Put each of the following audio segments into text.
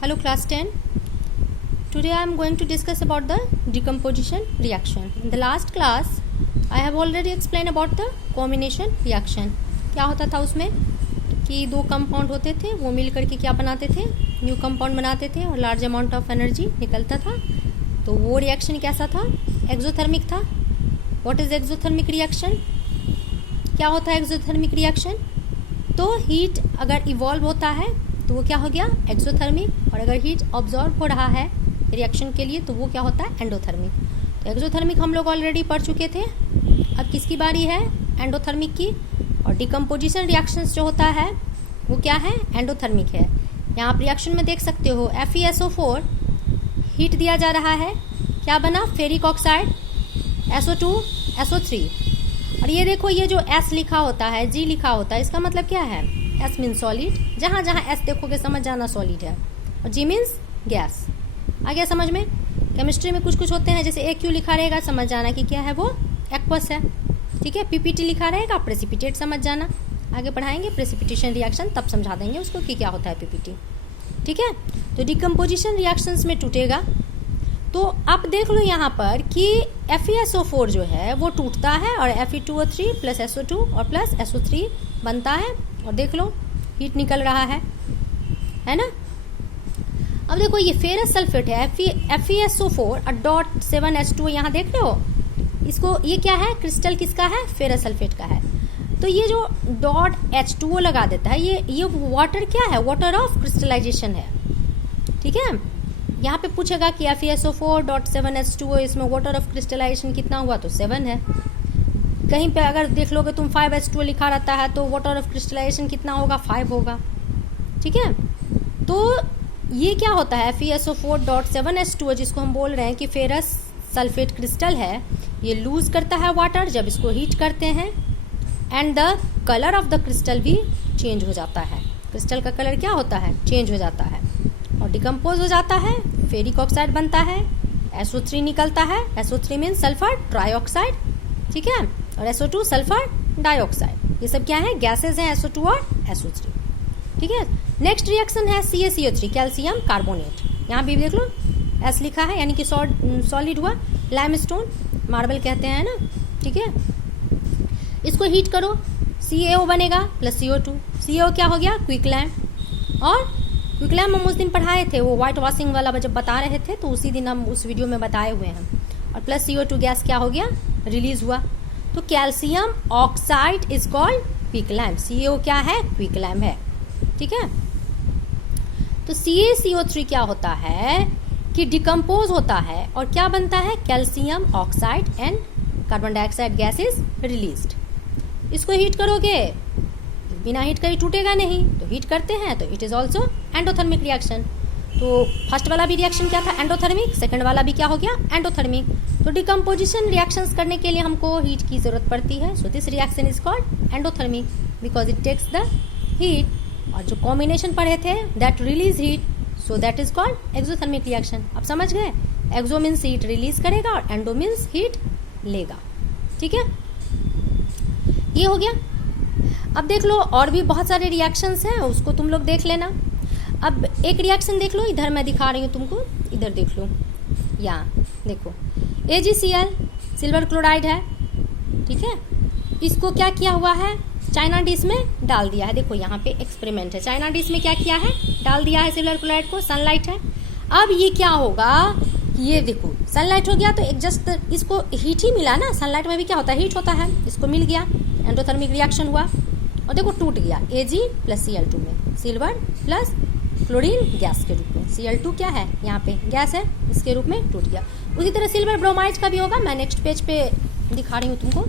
Hello class 10. Today I am going to discuss about the decomposition reaction. In the last class I have already explained about the combination reaction. क्या होता था उसमें कि दो compound होते थे, वो मिल करके क्या बनाते थे, न्यू कंपाउंड बनाते थे और लार्ज अमाउंट ऑफ एनर्जी निकलता था. तो वो रिएक्शन कैसा था? एक्सोथर्मिक था. What is exothermic reaction? क्या होता है एक्सोथर्मिक रिएक्शन? तो हीट अगर इवॉल्व होता है तो वो क्या हो गया? एक्सोथर्मिक. और अगर हीट ऑब्जॉर्व हो रहा है रिएक्शन के लिए तो वो क्या होता है? एंडोथर्मिक. तो एक्सोथर्मिक हम लोग ऑलरेडी पढ़ चुके थे. अब किसकी बारी है? एंडोथर्मिक की. और डिकम्पोजिशन रिएक्शंस जो होता है वो क्या है? एंडोथर्मिक है. यहाँ आप रिएक्शन में देख सकते हो FeSO4 हीट दिया जा रहा है, क्या बना? Ferric oxide, SO2, SO3. और ये देखो, ये जो S लिखा होता है, G लिखा होता है, इसका मतलब क्या है? S means solid. जहाँ जहाँ S देखोगे समझ जाना सॉलिड है, और G मीन्स गैस. आ गया समझ में? केमिस्ट्री में कुछ कुछ होते हैं, जैसे AQ लिखा रहेगा, समझ जाना कि क्या है वो? एक्वस है. ठीक है. PPT लिखा रहेगा, प्रेसिपिटेट समझ जाना. आगे पढ़ाएंगे प्रेसिपिटेशन रिएक्शन, तब समझा देंगे उसको कि क्या होता है PPT. ठीक है. तो डिकम्पोजिशन रिएक्शंस में टूटेगा. तो आप देख लो यहाँ पर कि FeSO4 जो है वो टूटता है और Fe2O3 प्लस SO2 और प्लस SO3 बनता है. और देख लो हीट निकल रहा है ना. अब देखो ये फेरस सल्फेट है FeSO4 डॉट 7H2. यहाँ देख रहे हो इसको, ये क्या है? क्रिस्टल किसका है? फेरस सल्फेट का है. तो ये जो डॉट H2O लगा देता है, ये वाटर क्या है? वाटर ऑफ क्रिस्टलाइजेशन है. ठीक है. यहाँ पे पूछेगा कि FeSO4 डॉट 7H2O, इसमें वाटर ऑफ क्रिस्टलाइजेशन कितना हुआ? तो 7 है. कहीं पे अगर देख लोगे तुम 5H2O लिखा रहता है तो वाटर ऑफ क्रिस्टलाइजेशन कितना होगा? 5 होगा. ठीक है. तो ये क्या होता है? FeSO4 डॉट 7H2O जिसको हम बोल रहे हैं कि फेरस सल्फेट क्रिस्टल है, ये लूज करता है वाटर जब इसको हीट करते हैं. And the colour of the crystal भी चेंज हो जाता है. क्रिस्टल का कलर क्या होता है? चेंज हो जाता है और डिकम्पोज हो जाता है. फेरिक ऑक्साइड बनता है, SO3 निकलता है. SO3 mean sulphur trioxide. ठीक है. और SO2 सल्फर डाइऑक्साइड. ये सब क्या है? गैसेज हैं, SO2 और SO3. ठीक है. नेक्स्ट रिएक्शन है CaCO3 कैल्शियम कार्बोनेट. यहाँ भी देख लो S लिखा है, यानी कि सॉलिड हुआ. लाइमस्टोन, मार्बल कहते हैं ना. ठीक है. इसको हीट करो, CaO बनेगा प्लस CO2. CaO क्या हो गया? क्विकलैम. और क्विकलैम हम उस दिन पढ़ाए थे, वो व्हाइट वॉशिंग वाला जब बता रहे थे तो उसी दिन हम उस वीडियो में बताए हुए हैं. और प्लस CO2 गैस क्या हो गया? रिलीज हुआ. तो calcium oxide is called quicklime. CaO क्या है? क्विकलैम है. ठीक है. तो CaCO3 क्या होता है कि डिकम्पोज होता है और क्या बनता है? Calcium oxide and carbon dioxide gas is released. इसको हीट करोगे, बिना हीट करे टूटेगा नहीं, तो हीट करते हैं तो it is also endothermic reaction. तो फर्स्ट वाला भी रिएक्शन क्या था? एंडोथर्मिक. सेकंड वाला भी क्या हो गया? एंडोथर्मिक. तो डिकम्पोजिशन रिएक्शंस करने के लिए हमको हीट की जरूरत पड़ती है. So this reaction is called endothermic because it takes the heat. और जो कॉम्बिनेशन पढ़े थे that release heat, so that is called exothermic reaction. अब समझ गए? एक्सो मीन्स हीट रिलीज करेगा और एंडो मीन्स हीट लेगा. ठीक है. ये हो गया. अब देख लो और भी बहुत सारे रिएक्शंस हैं, उसको तुम लोग देख लेना. अब एक रिएक्शन देख लो, इधर मैं दिखा रही हूँ तुमको, इधर देख लो. यहाँ देखो AgCl सिल्वर क्लोराइड है. ठीक है. इसको क्या किया हुआ है? चाइना डिश में डाल दिया है. देखो यहाँ पे एक्सपेरिमेंट है. चाइना डिश में क्या किया है? डाल दिया है सिल्वर क्लोराइड को. सनलाइट है. अब ये क्या होगा? ये देखो सनलाइट हो गया तो एक जस्ट इसको हीट ही मिला ना. सनलाइट में भी क्या होता है? हीट होता है. इसको मिल गया, एंडोथर्मिक रिएक्शन हुआ और देखो टूट गया. Ag प्लस Cl2 में सिल्वर प्लस क्लोरीन गैस के रूप में. Cl2 क्या है? यहाँ पे गैस है, इसके रूप में टूट गया. उसी तरह सिल्वर ब्रोमाइड का भी होगा. मैं नेक्स्ट पेज पे दिखा रही हूँ तुमको.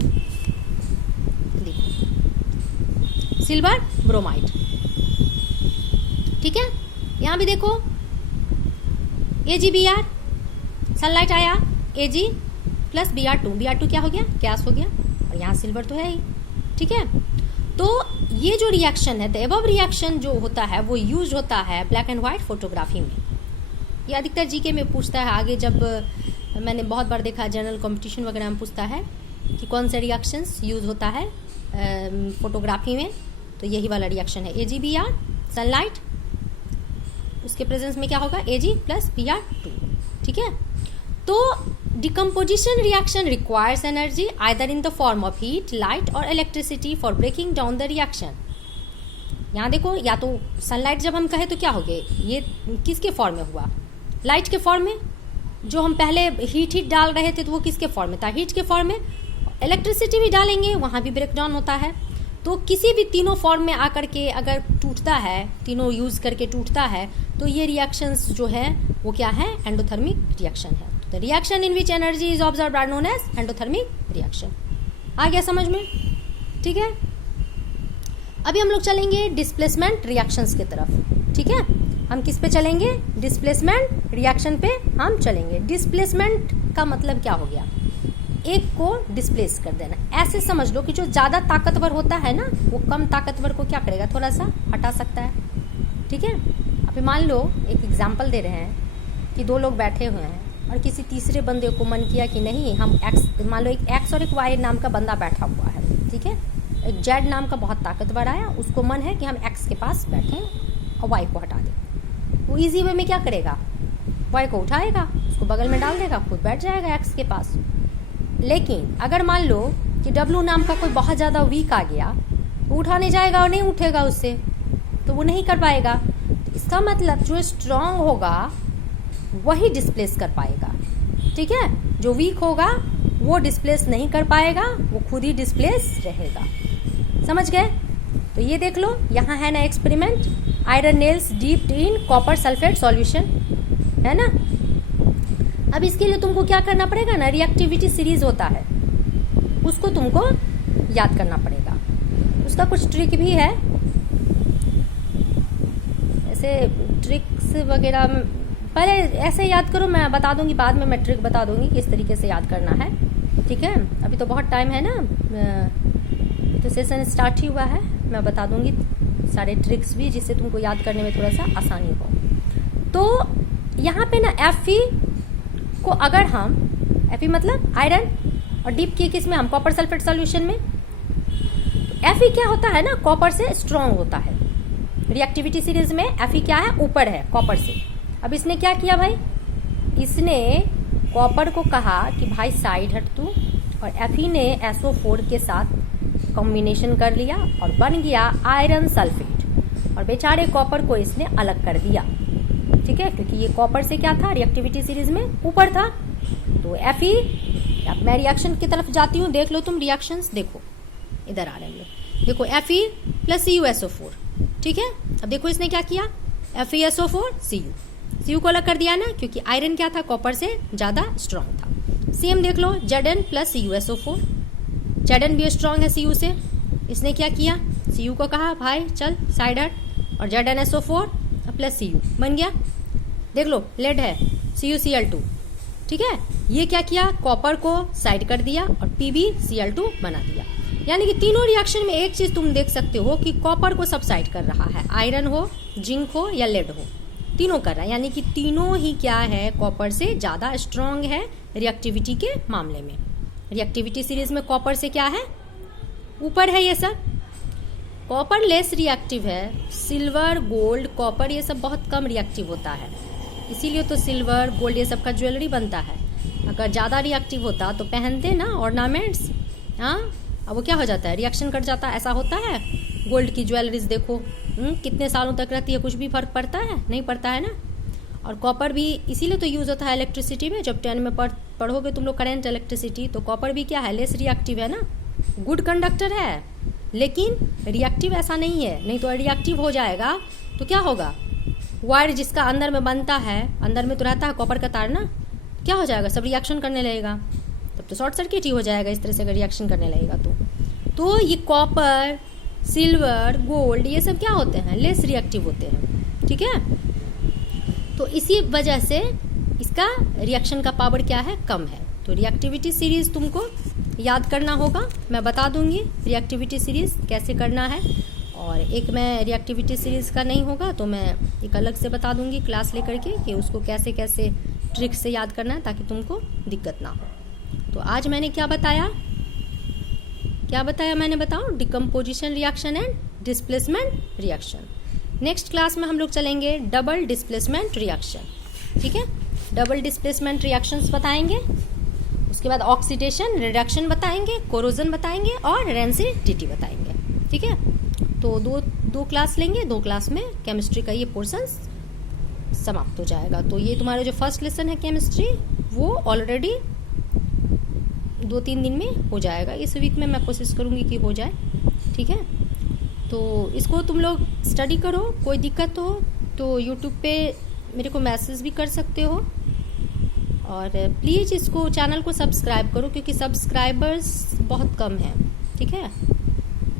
देखो सिल्वर ब्रोमाइड. ठीक है. यहाँ भी देखो AgBr, सनलाइट आया, Ag प्लस Br2 क्या हो गया? गैस हो गया. और यहाँ सिल्वर तो है ही. ठीक है. तो ये जो रिएक्शन है, द अबव रिएक्शन जो होता है वो यूज होता है ब्लैक एंड व्हाइट फोटोग्राफी में. ये अधिकतर जीके में पूछता है. आगे जब मैंने बहुत बार देखा जनरल कंपटीशन वगैरह में पूछता है कि कौन से रिएक्शंस यूज होता है फोटोग्राफी में, तो यही वाला रिएक्शन है. AgBr, सनलाइट उसके प्रेजेंस में क्या होगा, Ag प्लस Br2, ठीक है। तो decomposition reaction requires energy either in the form of heat, light और electricity for breaking down the reaction. यहाँ देखो, या तो सनलाइट जब हम कहे तो क्या हो गए, ये किसके फॉर्म में हुआ, लाइट के फॉर्म में। जो हम पहले हीट डाल रहे थे तो वो किसके फॉर्म में था, हीट के फॉर्म में। इलेक्ट्रिसिटी भी डालेंगे, वहाँ भी ब्रेक डाउन होता है। तो किसी भी तीनों फॉर्म में आकर के अगर टूटता है, तीनों यूज करके टूटता है, तो ये रिएक्शंस जो है वो क्या है, एंडोथर्मिक रिएक्शन है। तो reaction in which energy is observed are known as endothermic reaction. आ गया समझ में, ठीक है। अभी हम लोग चलेंगे डिस्प्लेसमेंट रिएक्शंस की तरफ, ठीक है। हम किस पे चलेंगे, डिस्प्लेसमेंट रिएक्शन पे हम चलेंगे। डिस्प्लेसमेंट का मतलब क्या हो गया, एक को डिस्प्लेस कर देना। ऐसे समझ लो कि जो ज़्यादा ताकतवर होता है ना, वो कम ताकतवर को क्या करेगा, थोड़ा सा हटा सकता है, ठीक है। अभी मान लो एक एग्जांपल दे रहे हैं कि दो लोग बैठे हुए हैं और किसी तीसरे बंदे को मन किया कि नहीं हम एक्स, मान लो एक एक्स और एक वाई नाम का बंदा बैठा हुआ है, ठीक है। एक जेड नाम का बहुत ताकतवर आया, उसको मन है कि हम एक्स के पास बैठें और वाई को हटा दें। वो इजी वे में क्या करेगा, वाई को उठाएगा, उसको बगल में डाल देगा, खुद बैठ जाएगा एक्स के पास। लेकिन अगर मान लो कि डब्लू नाम का कोई बहुत ज़्यादा वीक आ गया, वो उठाने जाएगा और नहीं उठेगा उससे, तो वो नहीं कर पाएगा। तो इसका मतलब जो स्ट्रांग होगा वही डिस्प्लेस कर पाएगा, ठीक है। जो वीक होगा वो डिस्प्लेस नहीं कर पाएगा, वो खुद ही डिस्प्लेस रहेगा। समझ गए। तो ये देख लो, यहाँ है ना experiment, iron nails dipped in copper sulphate solution, है ना। अब इसके लिए तुमको क्या करना पड़ेगा ना, रिएक्टिविटी सीरीज होता है, उसको तुमको याद करना पड़ेगा। उसका कुछ ट्रिक भी है, ऐसे ट्रिक्स वगैरह पहले ऐसे याद करो, मैं बता दूंगी बाद में, मैं ट्रिक बता दूंगी किस तरीके से याद करना है, ठीक है। अभी तो बहुत टाइम है ना, तो सेशन स्टार्ट ही हुआ है, मैं बता दूंगी सारे ट्रिक्स भी, जिससे तुमको याद करने में थोड़ा सा आसानी हो। तो यहाँ पे ना Fe को अगर हम, Fe मतलब आयरन, और डीप किए किस में, हम कॉपर सल्फेट सॉल्यूशन में। तो Fe क्या होता है ना, कॉपर से स्ट्रांग होता है। रिएक्टिविटी सीरीज में Fe क्या है, ऊपर है कॉपर से। अब इसने क्या किया भाई, इसने कॉपर को कहा कि भाई साइड हट तू, और Fe ने SO4 के साथ कॉम्बिनेशन कर लिया और बन गया आयरन सल्फेट, और बेचारे कॉपर को इसने अलग कर दिया, ठीक है, क्योंकि ये कॉपर से क्या था, रिएक्टिविटी सीरीज में ऊपर था। तो Fe, अब मैं रिएक्शन की तरफ जाती हूँ, देख लो तुम रिएक्शंस, देखो इधर आ रही है, देखो Fe प्लस CuSO4, ठीक है। अब देखो इसने क्या किया, FeSO4 Cu को अलग कर दिया ना, क्योंकि आयरन क्या था, कॉपर से ज्यादा स्ट्रांग था। सेम देख लो Zn प्लस CuSO4, Zn भी स्ट्रांग है Cu से, इसने क्या किया, Cu को कहा भाई चल साइड हट, और ZnSO4 प्लस Cu बन गया। देख लो लेड है CuCl2, ठीक है। ये क्या किया, कॉपर को साइड कर दिया और PbCl2 बना दिया। यानी कि तीनों रिएक्शन में एक चीज तुम देख सकते हो कि कॉपर को सब साइड कर रहा है, आयरन हो, जिंक हो या लेड हो, तीनों कर रहा है। यानी कि तीनों ही क्या है, कॉपर से ज्यादा स्ट्रांग है रिएक्टिविटी के मामले में। रिएक्टिविटी सीरीज में कॉपर से क्या है, ऊपर है ये सब। कॉपर लेस रिएक्टिव है, सिल्वर गोल्ड कॉपर ये सब बहुत कम रिएक्टिव होता है, इसीलिए तो सिल्वर गोल्ड ये सब का ज्वेलरी बनता है। अगर ज़्यादा रिएक्टिव होता तो पहनते ना ऑर्नामेंट्स, हाँ। अब वो क्या हो जाता है, रिएक्शन कर जाता है, ऐसा होता है। गोल्ड की ज्वेलरीज देखो कितने सालों तक रहती है, कुछ भी फर्क पड़ता है, नहीं पड़ता है ना। और कॉपर भी इसीलिए तो यूज़ होता है इलेक्ट्रिसिटी में। जब 10 में पढ़ोगे तुम लोग करंट इलेक्ट्रिसिटी, तो कॉपर भी क्या है, लेस रिएक्टिव है ना, गुड कंडक्टर है, लेकिन रिएक्टिव ऐसा नहीं है। नहीं तो रिएक्टिव हो जाएगा तो क्या होगा, वायर जिसका अंदर में बनता है, अंदर में तो रहता है कॉपर का तार ना, क्या हो जाएगा, सब रिएक्शन करने लगेगा, तब तो शॉर्ट सर्किट ही हो जाएगा इस तरह से अगर रिएक्शन करने लगेगा तो ये कॉपर सिल्वर गोल्ड ये सब क्या होते हैं, लेस रिएक्टिव होते हैं, ठीक है। तो इसी वजह से इसका रिएक्शन का पावर क्या है, कम है। तो रिएक्टिविटी सीरीज तुमको याद करना होगा, मैं बता दूंगी रिएक्टिविटी सीरीज कैसे करना है। और एक मैं रिएक्टिविटी सीरीज का नहीं होगा तो मैं एक अलग से बता दूंगी क्लास लेकर के कि उसको कैसे कैसे ट्रिक से याद करना है, ताकि तुमको दिक्कत ना हो। तो आज मैंने क्या बताया मैंने, बताओ, decomposition reaction and displacement reaction. Next class में हम लोग चलेंगे डबल डिस्प्लेसमेंट रिएक्शन, ठीक है। डबल डिस्प्लेसमेंट रिएक्शंस बताएंगे, उसके बाद ऑक्सीडेशन रिडक्शन बताएंगे, कोरोजन बताएंगे और रेंसिडिटी बताएंगे, ठीक है। तो दो क्लास लेंगे, 2 क्लास में केमिस्ट्री का ये पोर्शन समाप्त हो जाएगा। तो ये तुम्हारा जो फर्स्ट लेसन है केमिस्ट्री वो ऑलरेडी 2-3 दिन में हो जाएगा। इस वीक में मैं कोशिश करूँगी कि हो जाए, ठीक है। तो इसको तुम लोग स्टडी करो, कोई दिक्कत हो तो यूट्यूब पे मेरे को मैसेज भी कर सकते हो, और प्लीज़ इसको चैनल को सब्सक्राइब करो क्योंकि सब्सक्राइबर्स बहुत कम हैं, ठीक है।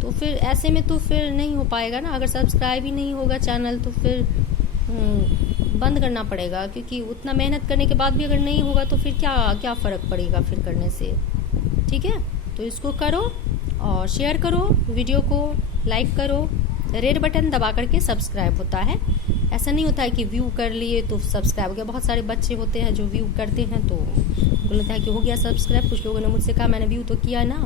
तो फिर ऐसे में तो फिर नहीं हो पाएगा ना, अगर सब्सक्राइब ही नहीं होगा चैनल तो फिर बंद करना पड़ेगा, क्योंकि उतना मेहनत करने के बाद भी अगर नहीं होगा तो फिर क्या फ़र्क पड़ेगा फिर करने से, ठीक है। तो इसको करो और शेयर करो, वीडियो को लाइक करो, रेड बटन दबा करके सब्सक्राइब होता है। ऐसा नहीं होता है कि व्यू कर लिए तो सब्सक्राइब हो गया। बहुत सारे बच्चे होते हैं जो व्यू करते हैं तो बोलता है कि हो गया सब्सक्राइब। कुछ लोगों ने मुझसे कहा मैंने व्यू तो किया ना,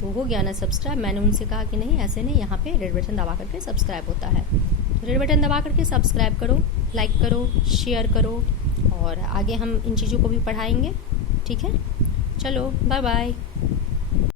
तो हो गया ना सब्सक्राइब। मैंने उनसे कहा कि नहीं, ऐसे नहीं, यहाँ पे रेड बटन दबा करके सब्सक्राइब होता है। रेड बटन दबा करके सब्सक्राइब करो, लाइक करो, शेयर करो, और आगे हम इन चीज़ों को भी पढ़ाएंगे, ठीक है। चलो बाय बाय।